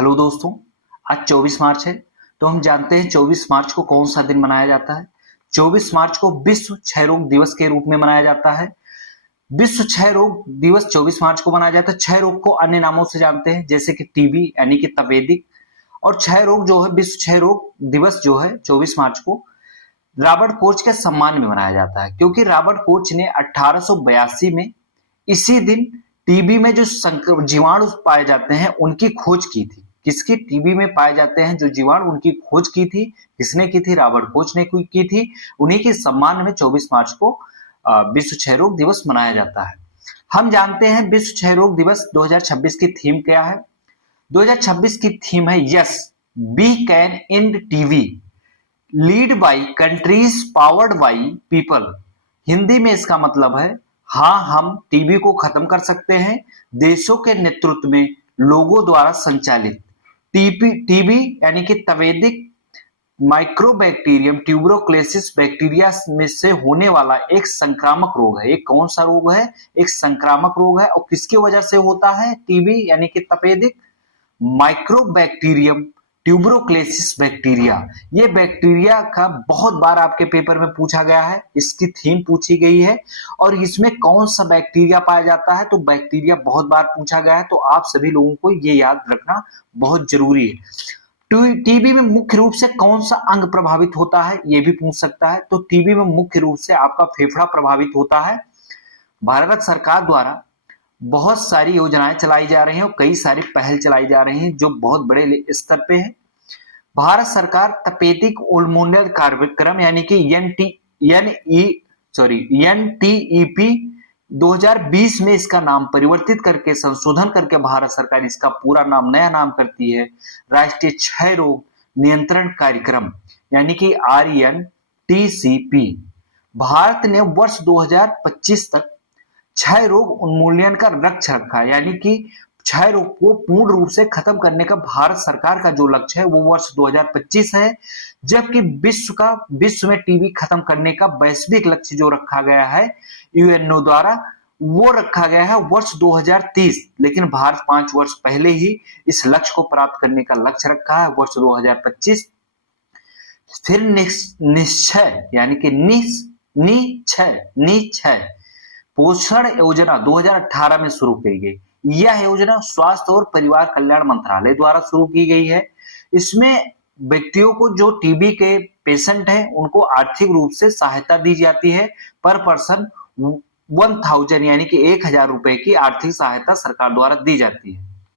Hello दोस्तों, आज 24 मार्च है। तो हम जानते हैं 24 मार्च को कौन सा दिन मनाया जाता है। 24 मार्च को विश्व क्षय रोग दिवस के रूप में मनाया जाता है। विश्व क्षय रोग दिवस 24 मार्च को मनाया जाता है। क्षय रोग को अन्य नामों से जानते हैं, जैसे कि टीबी यानी कि तपेदिक। और क्षय रोग जो है, विश्व क्षय रोग दिवस जो है 24 मार्च को रॉबर्ट कोच के सम्मान में मनाया जाता है, क्योंकि रॉबर्ट कोच ने 1882 में इसी दिन टीबी में जो जीवाणु पाए जाते हैं उनकी खोज की थी। किसकी? टीबी में पाए जाते हैं जो जीवाणु, उनकी खोज की थी। किसने की थी? रॉबर्ट कोच ने की थी। उन्हीं के सम्मान में 24 मार्च को विश्व क्षय रोग दिवस मनाया जाता है। हम जानते हैं विश्व क्षय रोग दिवस 2026 की थीम क्या है। 2026 की थीम है yes we can end TB, lead by countries powered by people. Hindi में इसका मतलब है हाँ, हम टीबी को खत्म कर सकते हैं देशों के नेतृत्व में लोगों द्वारा संचालित। टीबी यानी कि तपेदिक माइक्रोबैक्टीरियम ट्यूबरोक्लेसिस बैक्टीरिया में से होने वाला एक संक्रामक रोग है। एक कौन सा रोग है? एक संक्रामक रोग है। और किसकी वजह से होता है टीबी यानी कि तपेदिक? Mycobacterium tuberculosis bacteria. ये बैक्टीरिया का बहुत बार आपके पेपर में पूछा गया है, इसकी थीम पूछी गई है। और इसमें कौन सा बैक्टीरिया पाया जाता है? तो बैक्टीरिया बहुत बार पूछा गया है, तो आप सभी लोगों को ये याद रखना बहुत जरूरी है। टीबी में मुख्य रूप से कौन सा अंग प्रभावित होता है, ये भी पूछ सकता है। तो टीबी में मुख्य रूप से आपका फेफड़ा प्रभावित होता है। भारत सरकार द्वारा बहुत सारी योजनाएं चलाई जा रही हैं और कई सारी पहल चलाई जा रही हैं जो बहुत बड़े स्तर पे है। भारत सरकार तपेदिक उन्मूलन कार्यक्रम यानी कि एनटीईपी 2020 में इसका नाम परिवर्तित करके, संशोधन करके भारत सरकार इसका पूरा नाम, नया नाम करती है राष्ट्रीय क्षय रोग नियंत्रण कार्यक्रम यानी कि RNTCP। भारत ने वर्ष 2025 तक क्षय रोग उन्मूलन का लक्ष्य रखा, यानी कि क्षय रोग को पूर्ण रूप से खत्म करने का भारत सरकार का जो लक्ष्य है वो वर्ष 2025 है। जबकि विश्व में टीबी खत्म करने का वैश्विक लक्ष्य जो रखा गया है यूएनओ द्वारा, वो रखा गया है वर्ष 2030। लेकिन भारत 5 वर्ष पहले ही इस लक्ष्य को प्राप्त करने का लक्ष्य रखा है, वर्ष 2025। फिर निश्चय यानी कि निश्चय पोषण योजना 2018 में शुरू की गई। यह योजना स्वास्थ्य और परिवार कल्याण मंत्रालय द्वारा शुरू की गई है। इसमें व्यक्तियों को जो टीबी के पेशेंट हैं उनको आर्थिक रूप से सहायता दी जाती है। पर पर्सन 1000 यानी कि 1000 रुपए की आर्थिक सहायता सरकार द्वारा दी जाती है।